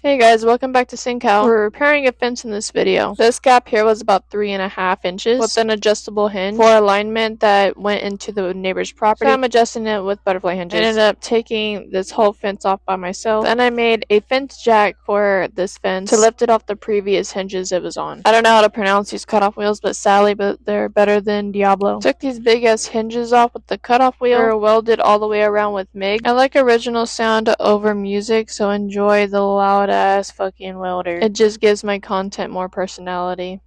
Hey guys, welcome back to SynCal. We're repairing a fence in this video. This gap here was about 3.5 inches with an adjustable hinge for alignment that went into the neighbor's property. So I'm adjusting it with butterfly hinges. I ended up taking this whole fence off by myself. Then I made a fence jack for this fence to lift it off the previous hinges it was on. I don't know how to pronounce these cutoff wheels, but they're better than Diablo. Took these big ass hinges off with the cutoff wheel. They're welded all the way around with MIG. I like original sound over music, so enjoy the loud ass fucking welder. It just gives my content more personality.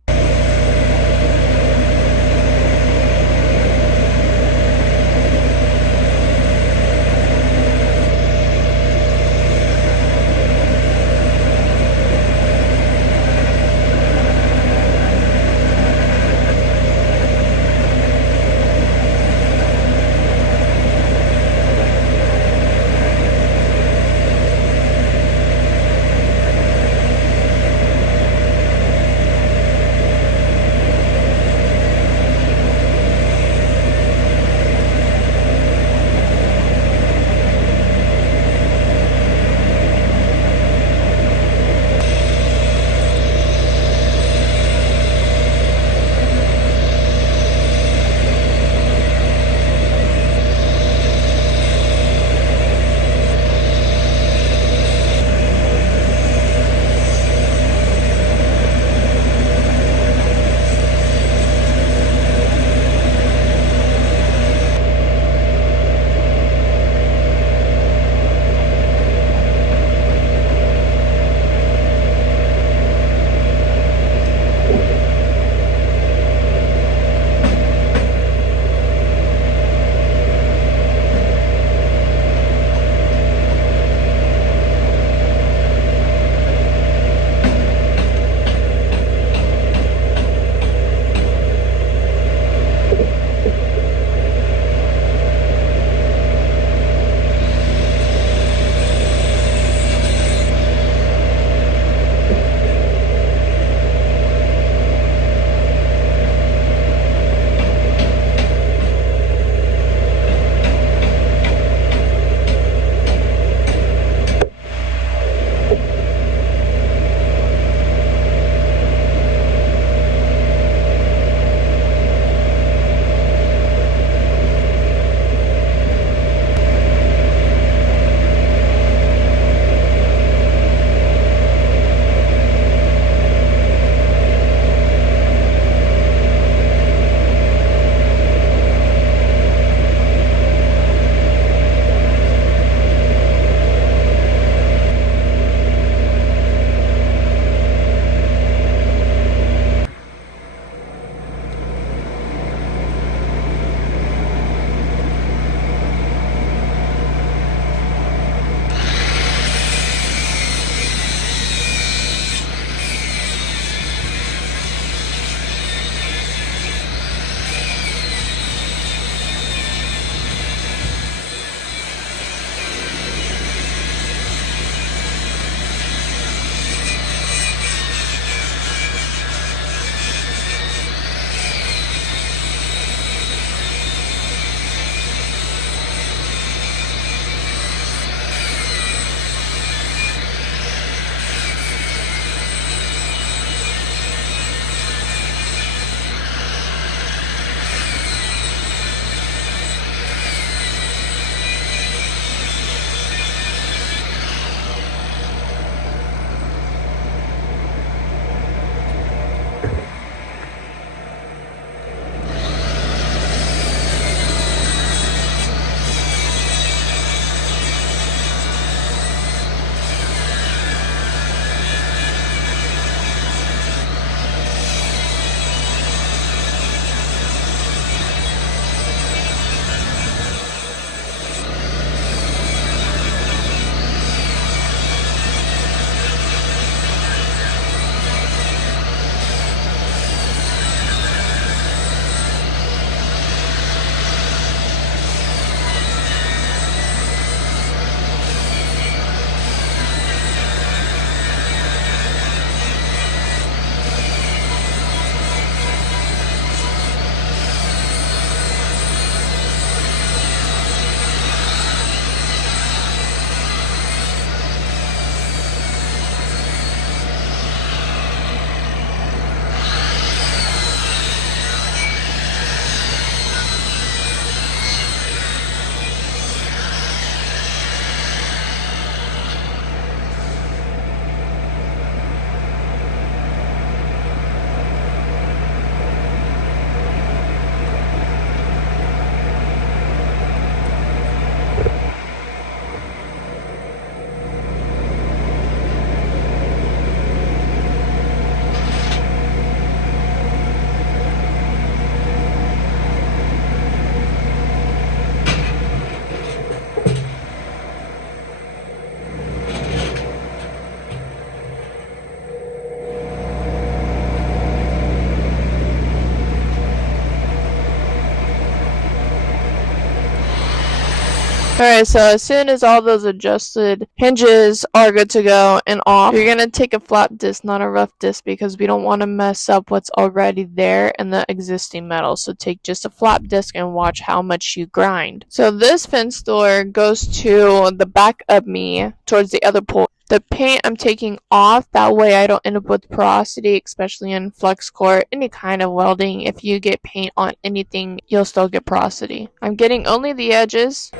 Alright, so as soon as all those adjusted hinges are good to go and off, you're gonna take a flat disc, not a rough disc, because we don't want to mess up what's already there in the existing metal. So take just a flat disc and watch how much you grind. So this fence door goes to the back of me towards the other pole. The paint I'm taking off, that way I don't end up with porosity, especially in flux core, any kind of welding. If you get paint on anything, you'll still get porosity. I'm getting only the edges.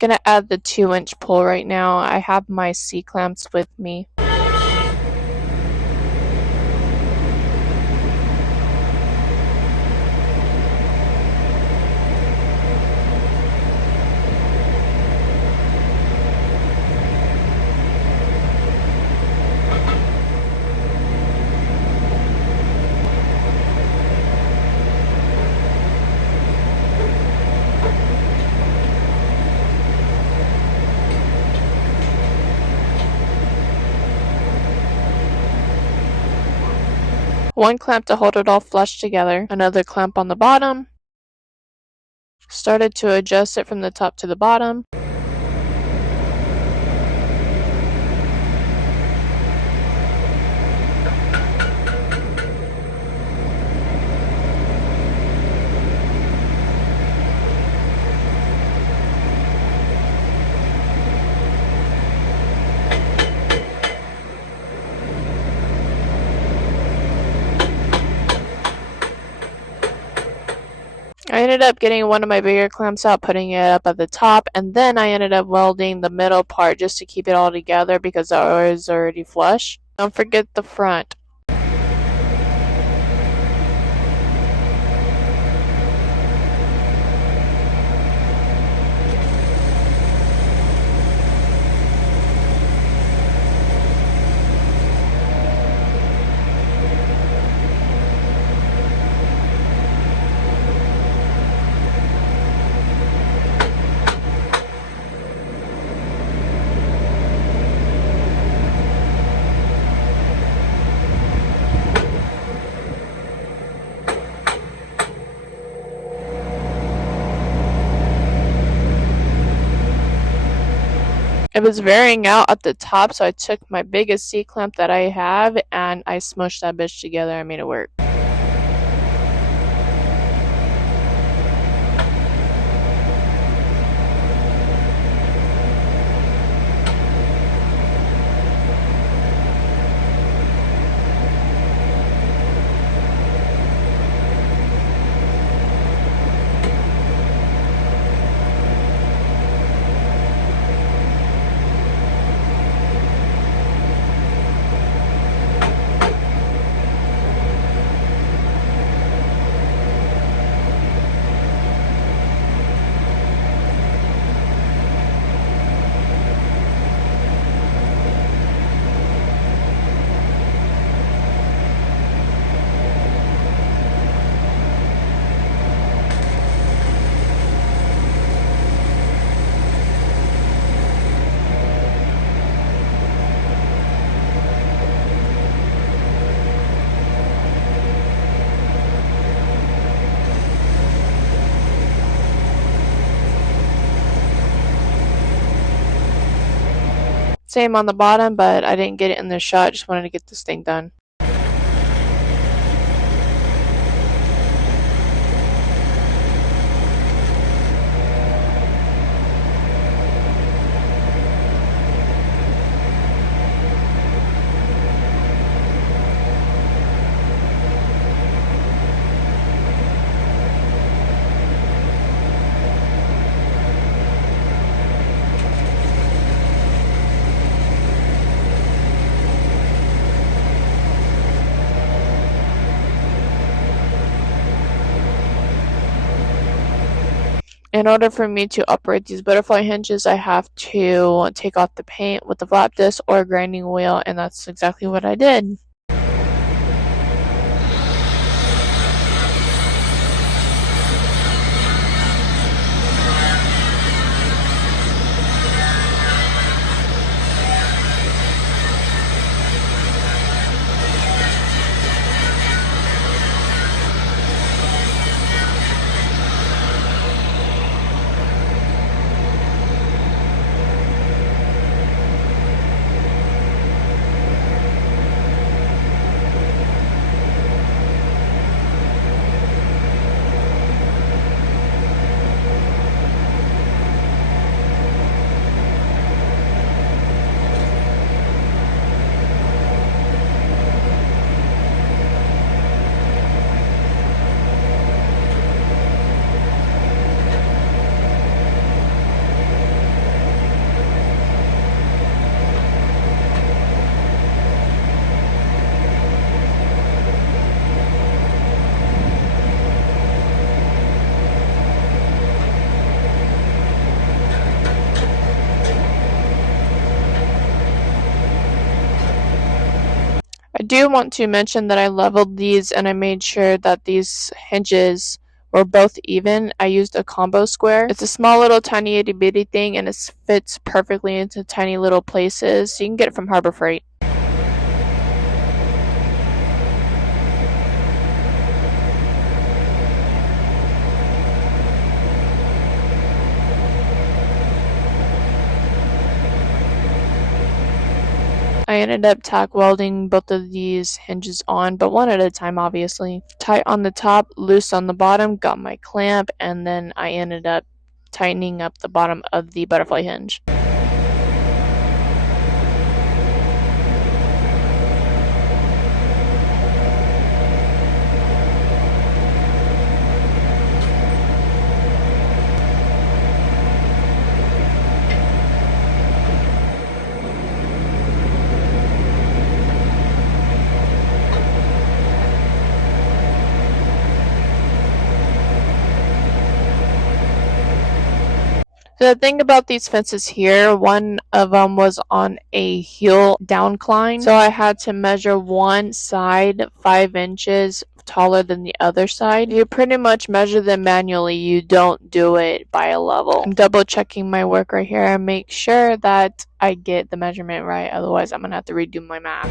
Gonna add the 2-inch pole right now. I have my C-clamps with me. One clamp to hold it all flush together, another clamp on the bottom. Started to adjust it from the top to the bottom. I ended up getting one of my bigger clamps out, putting it up at the top, and then I ended up welding the middle part just to keep it all together because it was already flush. Don't forget the front. It was varying out at the top, so I took my biggest C-clamp that I have and I smushed that bitch together. I made it work. Same on the bottom, but I didn't get it in the shot. Just wanted to get this thing done. In order for me to operate these butterfly hinges, I have to take off the paint with the flap disc or a grinding wheel, and that's exactly what I did. I do want to mention that I leveled these and I made sure that these hinges were both even. I used a combo square. It's a small little tiny itty bitty thing and it fits perfectly into tiny little places. So you can get it from Harbor Freight. I ended up tack welding both of these hinges on, but one at a time obviously. Tight on the top, loose on the bottom, got my clamp, and then I ended up tightening up the bottom of the butterfly hinge. So the thing about these fences here, one of them was on a hill downcline, so I had to measure one side 5 inches taller than the other side. You pretty much measure them manually, you don't do it by a level. I'm double checking my work right here and make sure that I get the measurement right, otherwise I'm gonna have to redo my math.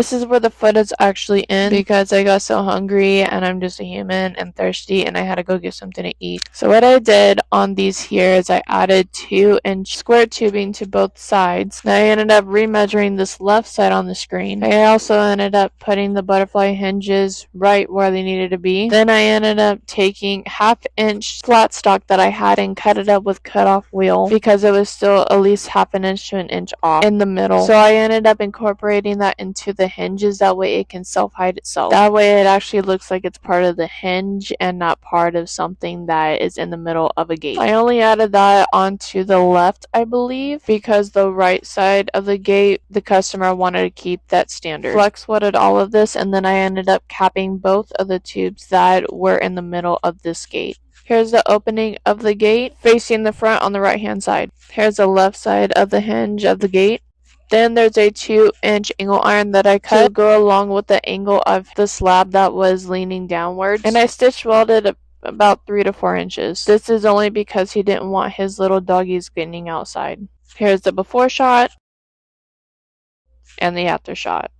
This is where the foot is actually in because I got so hungry and I'm just a human and thirsty and I had to go get something to eat. So what I did on these here is I added 2-inch square tubing to both sides. Now I ended up remeasuring this left side on the screen. I also ended up putting the butterfly hinges right where they needed to be. Then I ended up taking 1/2-inch flat stock that I had and cut it up with cut-off wheel because it was still at least 1/2 inch to 1 inch off in the middle. So I ended up incorporating that into the hinges. That way it can self-hide itself. That way it actually looks like it's part of the hinge and not part of something that is in the middle of a gate. I only added that onto the left, I believe, because the right side of the gate, the customer wanted to keep that standard. Flex welded all of this, and then I ended up capping both of the tubes that were in the middle of this gate. Here's the opening of the gate facing the front on the right hand side. Here's the left side of the hinge of the gate. Then there's a 2-inch angle iron that I cut to go along with the angle of the slab that was leaning downwards. And I stitch welded about 3 to 4 inches. This is only because he didn't want his little doggies getting outside. Here's the before shot and the after shot.